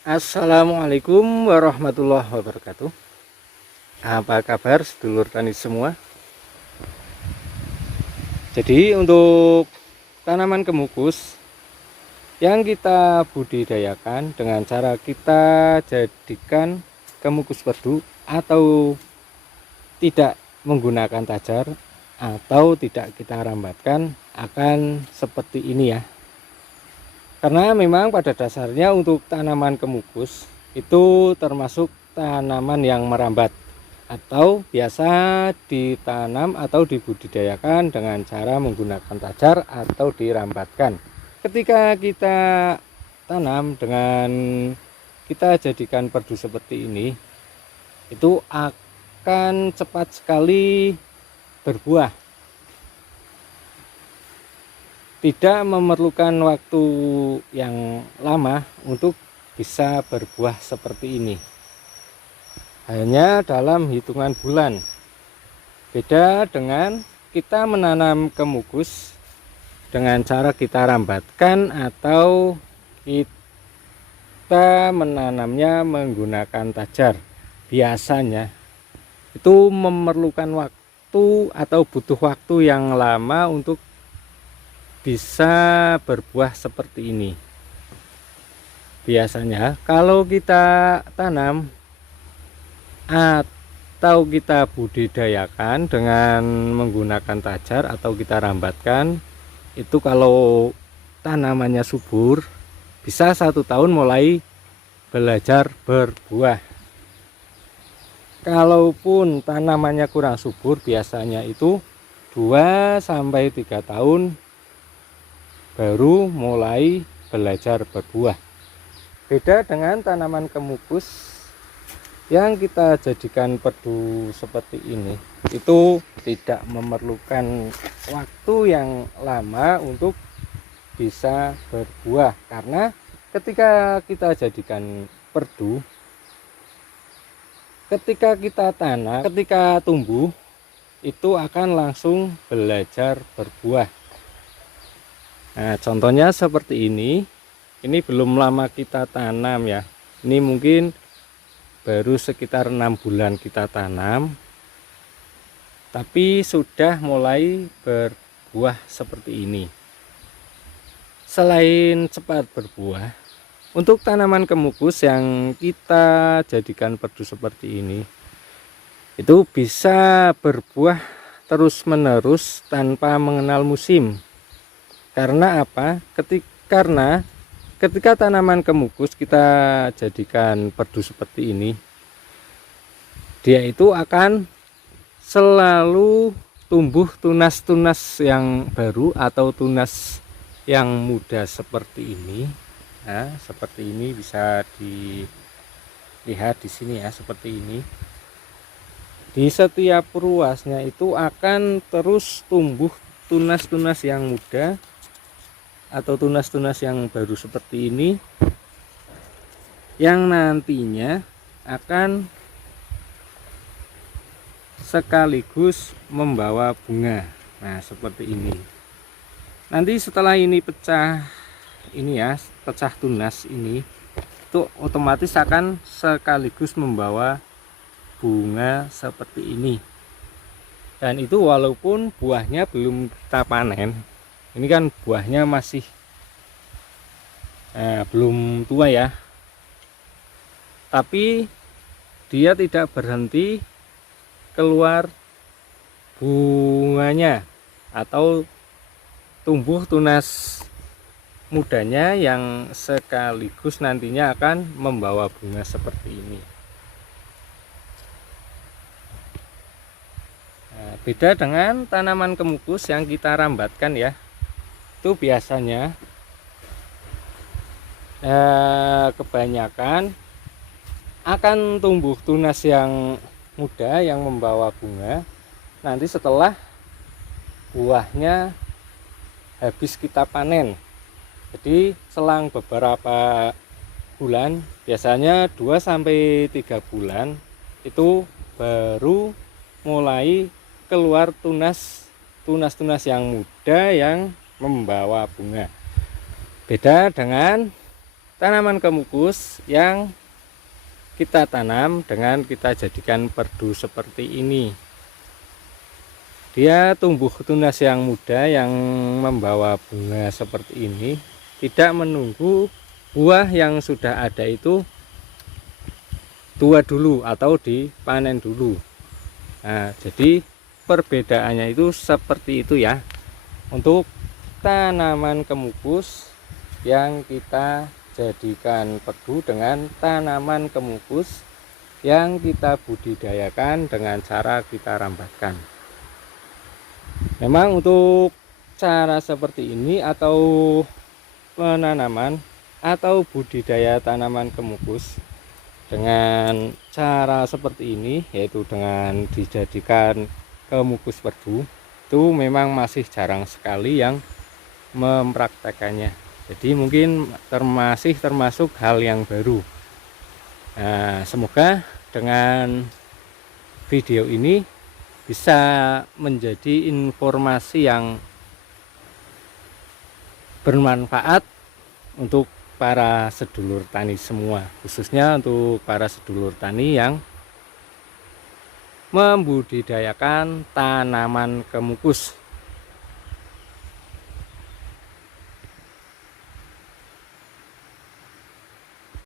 Assalamualaikum warahmatullahi wabarakatuh. Apa kabar sedulur tani semua? Jadi untuk tanaman kemukus yang kita budidayakan dengan cara kita jadikan kemukus perdu atau tidak menggunakan tajar atau tidak kita rambatkan akan seperti ini ya. Karena memang pada dasarnya untuk tanaman kemukus itu termasuk tanaman yang merambat atau biasa ditanam atau dibudidayakan dengan cara menggunakan tajar atau dirambatkan. Ketika kita tanam dengan kita jadikan perdu seperti ini, itu akan cepat sekali berbuah. Tidak memerlukan waktu yang lama untuk bisa berbuah seperti ini. Hanya dalam hitungan bulan. Beda dengan kita menanam kemukus dengan cara kita rambatkan atau kita menanamnya menggunakan tajar. Biasanya itu memerlukan waktu atau butuh waktu yang lama untuk bisa berbuah seperti ini. Biasanya kalau kita tanam atau kita budidayakan dengan menggunakan tajar atau kita rambatkan, itu kalau tanamannya subur bisa 1 tahun mulai belajar berbuah. Kalaupun tanamannya kurang subur, biasanya itu 2-3 tahun baru mulai belajar berbuah. Beda dengan tanaman kemukus yang kita jadikan perdu seperti ini, itu tidak memerlukan waktu yang lama untuk bisa berbuah. Karena ketika kita jadikan perdu, ketika kita tanam, ketika tumbuh, itu akan langsung belajar berbuah. Nah, contohnya seperti ini. Ini belum lama kita tanam ya. Ini mungkin baru sekitar 6 bulan kita tanam, tapi sudah mulai berbuah seperti ini. Selain cepat berbuah, untuk tanaman kemukus yang kita jadikan perdu seperti ini, itu bisa berbuah terus-menerus tanpa mengenal musim. Karena apa? Karena ketika tanaman kemukus kita jadikan perdu seperti ini, dia itu akan selalu tumbuh tunas-tunas yang baru atau tunas yang muda seperti ini. Nah, seperti ini bisa dilihat di sini ya, seperti ini. Di setiap ruasnya itu akan terus tumbuh tunas-tunas yang muda atau tunas-tunas yang baru seperti ini, yang nantinya akan sekaligus membawa bunga. Nah, seperti ini. Nanti setelah ini pecah ini ya, pecah tunas ini, itu otomatis akan sekaligus membawa bunga seperti ini. Dan itu walaupun buahnya belum kita panen, ini kan buahnya masih belum tua ya, tapi dia tidak berhenti keluar bunganya atau tumbuh tunas mudanya yang sekaligus nantinya akan membawa bunga seperti ini. Nah, beda dengan tanaman kemukus yang kita rambatkan ya, itu biasanya kebanyakan akan tumbuh tunas yang muda yang membawa bunga nanti setelah buahnya habis kita panen. Jadi selang beberapa bulan, biasanya 2-3 bulan, itu baru mulai keluar tunas-tunas yang muda yang membawa bunga. Beda dengan tanaman kemukus yang kita tanam dengan kita jadikan perdu seperti ini. Dia tumbuh tunas yang muda yang membawa bunga seperti ini, tidak menunggu buah yang sudah ada itu tua dulu atau dipanen dulu. Nah, jadi perbedaannya itu seperti itu ya untuk tanaman kemukus yang kita jadikan perdu dengan tanaman kemukus yang kita budidayakan dengan cara kita rambatkan. Memang untuk cara seperti ini atau penanaman atau budidaya tanaman kemukus dengan cara seperti ini, yaitu dengan dijadikan kemukus perdu, itu memang masih jarang sekali yang mempraktekannya. Jadi mungkin masih termasuk hal yang baru. Nah, semoga dengan video ini bisa menjadi informasi yang bermanfaat untuk para sedulur tani semua, khususnya untuk para sedulur tani yang membudidayakan tanaman kemukus.